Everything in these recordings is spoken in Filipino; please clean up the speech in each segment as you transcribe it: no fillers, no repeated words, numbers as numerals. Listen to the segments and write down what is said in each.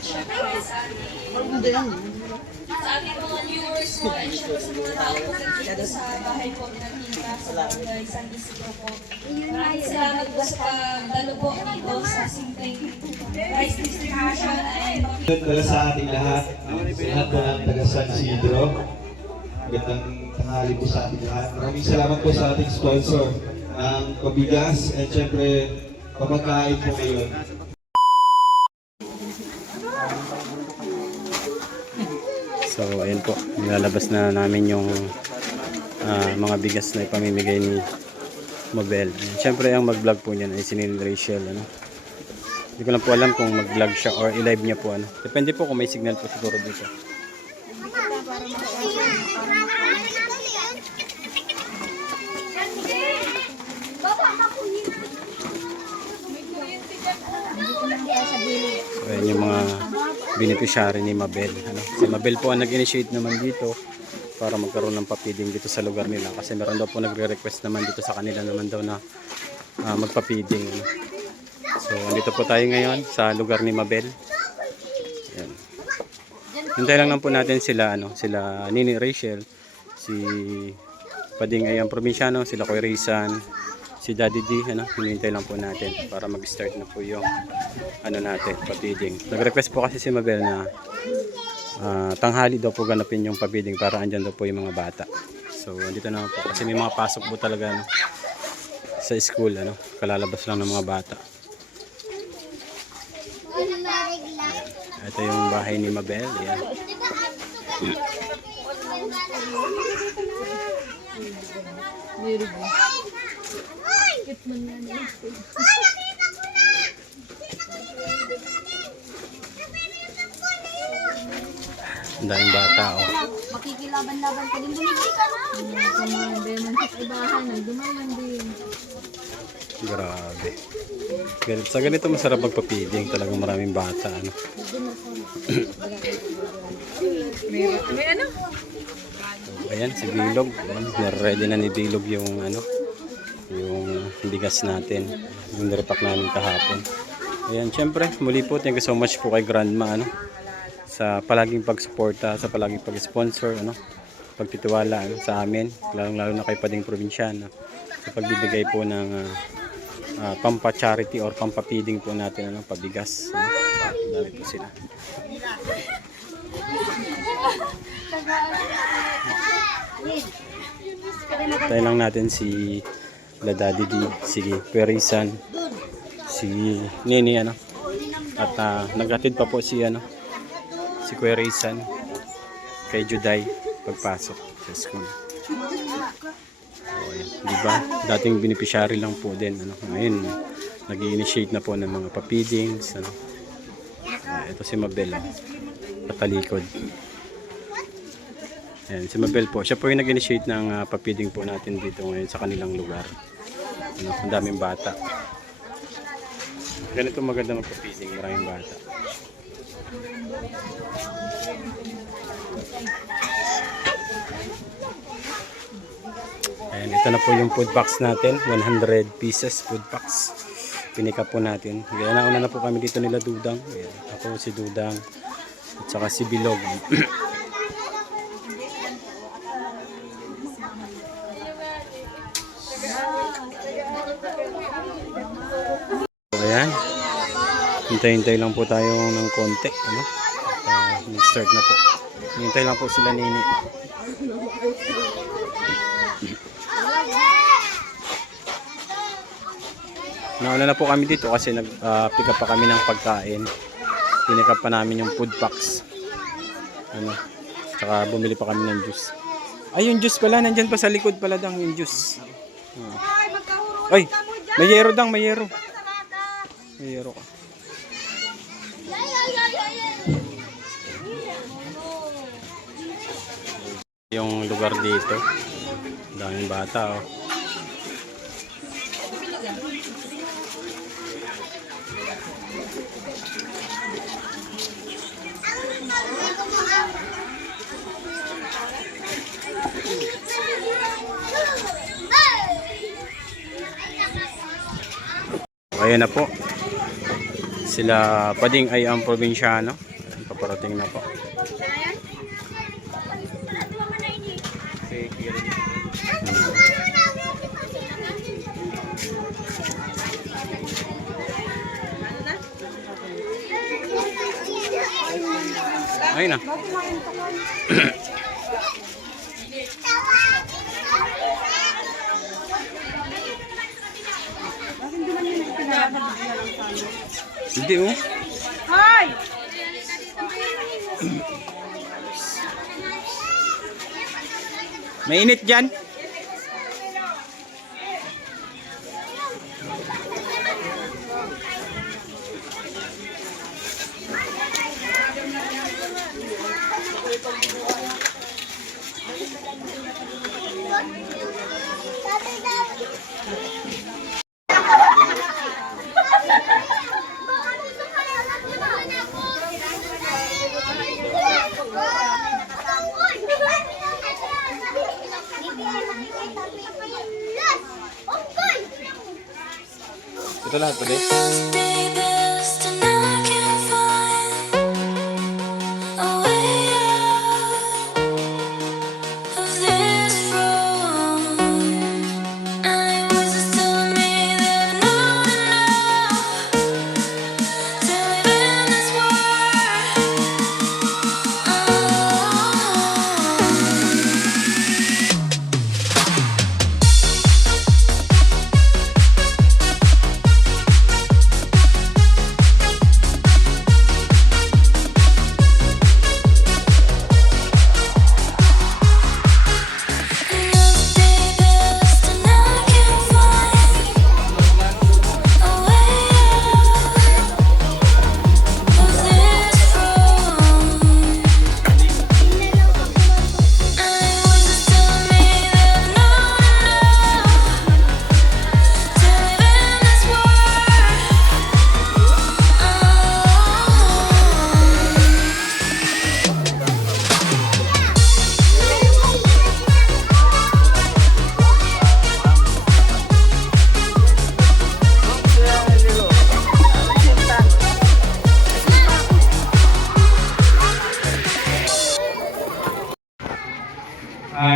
at syempre sa ating mga viewers po at syempre sa mga tao po dito sa bahay po nagkita sa Barangay San Isidro po. Maraming salamat po sa pagdalo po dito sa simpleng rice distribution and Para sa ating lahat, lahat po ng taga San Isidro. Magandang tanghali po sa ating lahat. Maraming salamat po sa ating sponsor ng pabigas at syempre pamakain po ngayon. So ayun po, nilalabas na namin yung mga bigas na ipamimigay ni Mabel. Siyempre ang mag-vlog po niyan ay si Rachel. Ano? Hindi ko lang po alam kung mag-vlog siya or i-live niya po. Ano? Depende po kung may signal po siguro dito. So ayan yung mga beneficiary ni Mabel. Ano? Si Mabel po ang nag-initiate naman dito para magkaroon ng papiding dito sa lugar nila. Kasi meron daw po nagre-request naman dito sa kanila naman daw na magpapiding. Ano? So andito po tayo ngayon sa lugar ni Mabel. Ayan. Hintay lang po natin sila, sila Nini Rachel, si Pading Ayang Probinsyano, sila Kuya Rizan, si Daddy D, hinihintay lang po natin para mag-start na po yung natin, papiding. Nag-request po kasi si Mabel na tanghali daw po ganapin yung papiding para andyan daw po yung mga bata. So andito na po kasi may mga pasok po talaga sa school, kalalabas lang ng mga bata. Ito yung bahay ni Mabel. Yan. Ang daming bata, oh. Makikilaban-laban ka din, bumibili ka na. Kumande man sa ibahan, nagdumaman din. Grabe. Sa ganito masarap magpapiding, talagang maraming bata, May ano? Ayan, si Bilog. Ready na ni Bilog yung yung bigas natin. Yung nirepack namin kahapon. Ayan, syempre, muli po, thank you so much po kay Grandma, sa palaging pagsuporta, sa palaging pag-sponsor, pagtitiwala sa amin, lalo na kay Pading Probinsyano, sa pagbibigay po ng pampa-charity or pampapiding po natin, pabigas. Dami po sila. Tayo lang natin si Daddy D, si Kuya Rizan, si Nini, at naghatid pa po si Kuya Rizan kay Juday pagpasok sa school. Diba? Dating beneficiary lang po din. Ngayon, nag-i-initiate na po ng mga papidings. Ito si Mabel, patalikod. Ayan, si Mabel po. Siya po yung nag-initiate ng papiding po natin dito ngayon sa kanilang lugar. Ang daming bata. Ganito maganda magpapiding, maraming bata. Ayan, ito na po yung food packs natin, 100 pieces food packs. Pinika po natin. Kaya nauna na po kami dito nila Dudang. Ayan, ako si Dudang at saka si Bilog. Ayan. Hintay-hintay lang po tayo ng konti, start na po. Hintay lang po sila Nini. Nauna na po kami dito kasi nag-pick up pa kami ng pagkain. Pick up pa namin yung food packs. Tsaka bumili pa kami ng juice. Ay, yung juice pala, nandyan pa sa likod pala dang yung juice. Ay, may yero dang, may yero. May yero ka. Yung lugar dito, daming bata, Ayan na po. Sila Pading Ayang Probinsyano. parating na po. Ayun na. Hindi mo. Mainit dyan. Ito lahat pwede.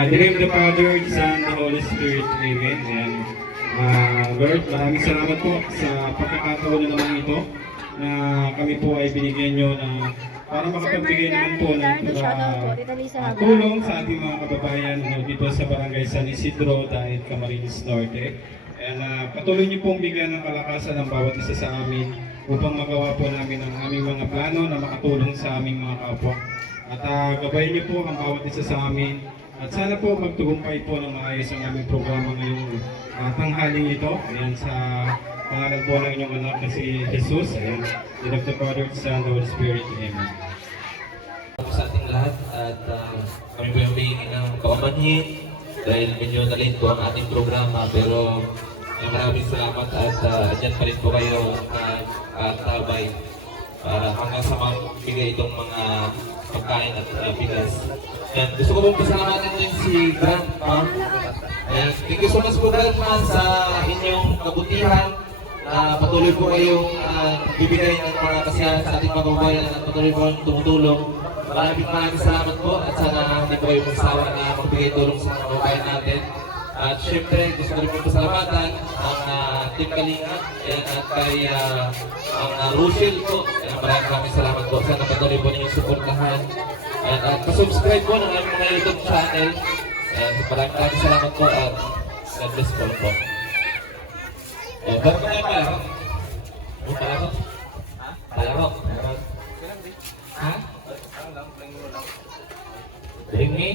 In the name of the Father, the Son, the Holy Spirit, Amen. And Lord, maraming salamat po sa pagkakataon na naman ito na kami po ay binigyan nyo na para makapagbigay naman po ng tulong sa ating mga kababayan dito sa Barangay San Isidro dahil Camarines Norte. And patuloy niyo pong bigyan ng kalakasan ng bawat isa sa amin upang magawa po namin ang aming mga plano na makatulong sa aming mga kapwa. At gabayan niyo po ang bawat isa sa amin. At sana po magtugumpay po ng maayos ang aming programa ngayong tanghaling ito. Ayan, sa pangalan po ng inyong anak na si Jesus. Ayan, in of the Father, the Son, the Holy Spirit. Amen. Sa ating lahat at kami po yung bigyan ng kaumanhin dahil medyo na-late po ang ating programa, pero maraming salamat at andyan pa rin po kayo at tabay hanggang sa magbigay itong mga pagkain at bigas. And gusto ko pong pasalamatan din si Grandma. And thank you so much po, Grandma, sa inyong kabutihan. Patuloy po kayong bibigay ng mga kasiyahan sa ating mga kababayan at patuloy po kayong tumutulong. Maraming salamat po at sana hindi po kayo magsawa na magbigay tulong sa mga kababayan natin. At syempre, gusto ko rin po pasalamatan ang Team Kalinga at kay ang Rochelle po. Maraming salamat po. Sana patuloy po ninyong suportahan. At pasubscribe po ng aming mga YouTube channel. Maraming salamat po at God bless po. Bago na yung palaro? Yung palaro? Palaro? Ha? Bring me?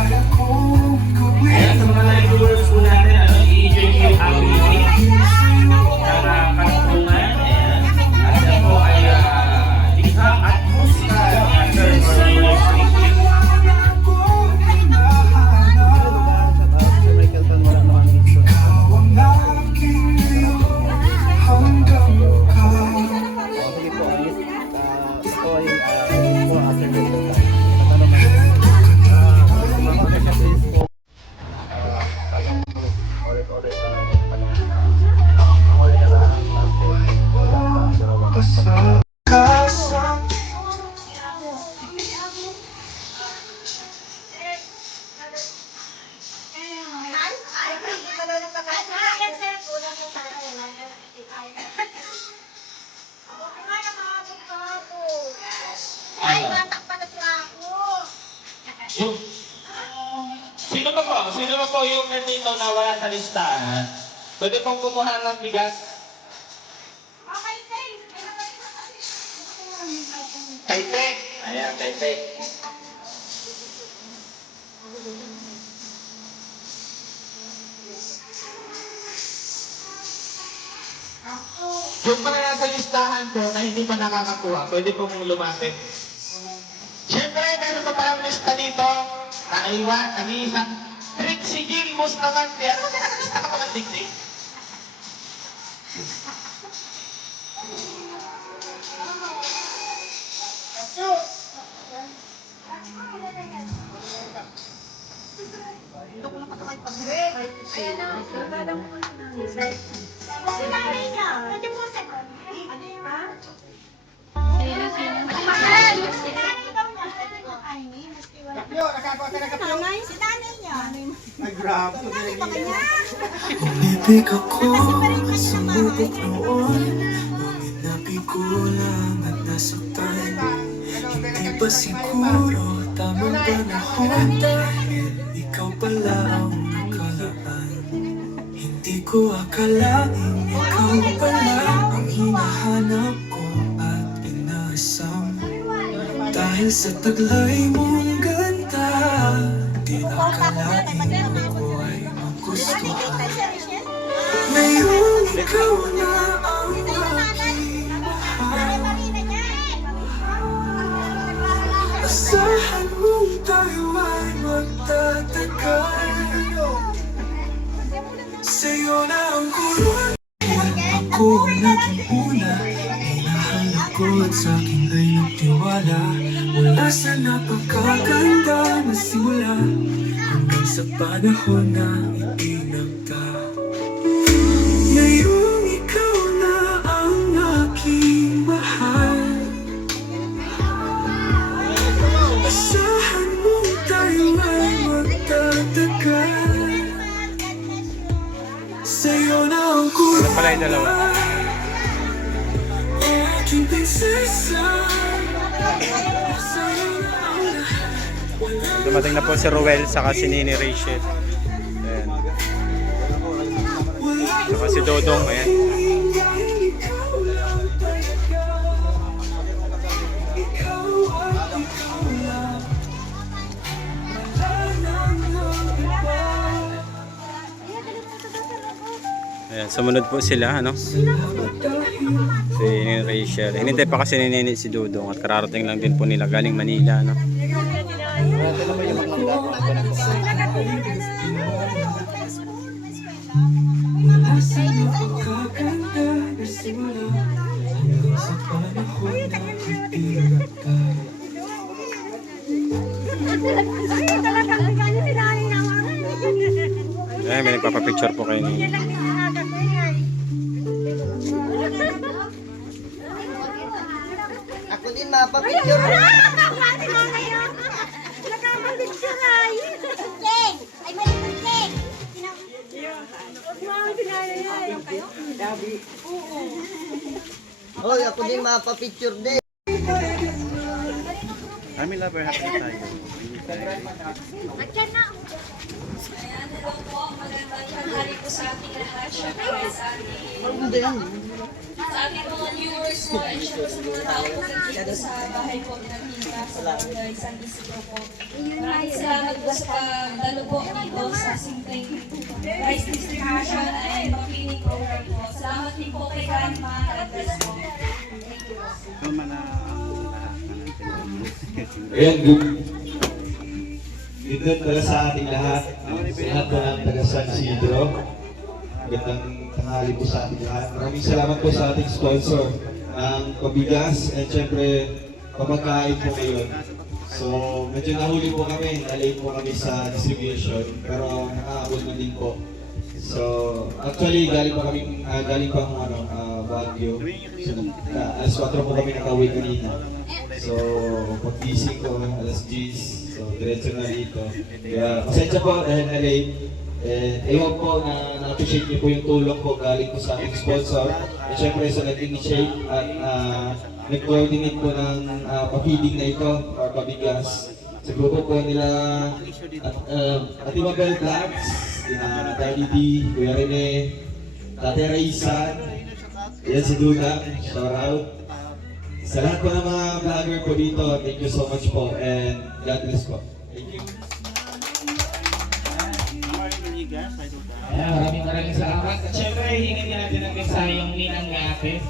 Ayan, sa mga live viewers po natin, i-enjoy niyo yung activity para katungan. Ayan. At yan po ay likha at musika ni Sir Marlene Street. Sino ba po? Sino ba po yung nandito na wala sa listahan? Pwede pong kumuha ng bigas? Kay Tek. Ayan, kay Tek. Yung mga nasa listahan po na hindi pa nakakakuha, pwede pong lumapit. Siyempre, meron pa parang lista dito. Nakaiwan, nag-iisang Trixie Gilmos naman. Kaya ano kaya nakalista ka pa ng Trixie? Umibig ako sa mubok noon, ngunit napigulang at nasaktan. Hindi ba siguro tamang panahon dahil ikaw pala ang nakalaan. Hindi ko akalain ikaw pala ang hinahanap ko at inaasam. Dahil sa taglay mong ganda, di akalain ako ay magustuhan. Ngayon ikaw na ang aking mahal. Asahan mong tayo ay magtatagal. Sa'yo na ang kulot. Ako ang naging una. Hinahanap ko at sa'kin ay nagtiwala. Mula sa napakaganda na simula hanggang sa panahon na ipinagka. Ngayong ikaw na ang aking mahal. Asahan mong tayo ay magtatagal. Sa'yo na ang kulay. Ano pala yung dalawa? Aking prinsesa. Sa'yo na ang lahat. Dumating na po si Ruel saka si Nini Rachel. Ayan. Saka si Dodong. Ayan. Ayan, sumunod po sila, ano? Si Nini Rachel. Hinintay pa kasi ni Nini si Dodong at kararating lang din po nila galing Manila, ano? Sa napakaganda na simula hanggang sa panahon na ipinagka. Ayan, may nagpapapicture po kayo ni. Ako din mapapicture. Hoy, ako din mapapicture din. Kami lover, happy tayo. Ayan, hello po. Magandang tanghali po sa ating lahat. Siyempre sa ating mga viewers po. At syempre sa mga tao po nagkita sa bahay po pinaghinta sa Barangay San Isidro po. Maraming salamat po sa pagdalo po dito sa simpleng rice distribution and pag-cleaning program po. Salamat din po kay Grandma. God bless po. Ayan, good. Good night pala sa ating lahat. Sa lahat po ng taga San Isidro. Magandang tanghali po sa ating lahat. Maraming salamat po sa ating sponsor ng pabigas and syempre pamakain po ngayon. So medyo nahuli po kami, na-late po kami sa distribution pero nakaabot na din po. So actually galing pa Baguio. So, alas 4 po kami nakauwi kanina. So pag-gising ko alas 10. So diretso na dito. Kaya pasensya po dahil na-late. Ewan po na na-appreciate niyo po yung tulong po galing po sa ating sponsor. At syempre sa nag-initiate at nag-coordinate po ng pa-feeding na ito or pabigas. Sa grupo po nila at Mabel Vlogs, Daddy D, Kuya Rene, Tate Raisan, yan si Duna, shout out. Sa lahat po ng mga vlogger po dito, thank you so much po and God bless po. Thank you. Ayan, maraming salamat. At syempre, hingin natin ang mensaheng Ninang Gates.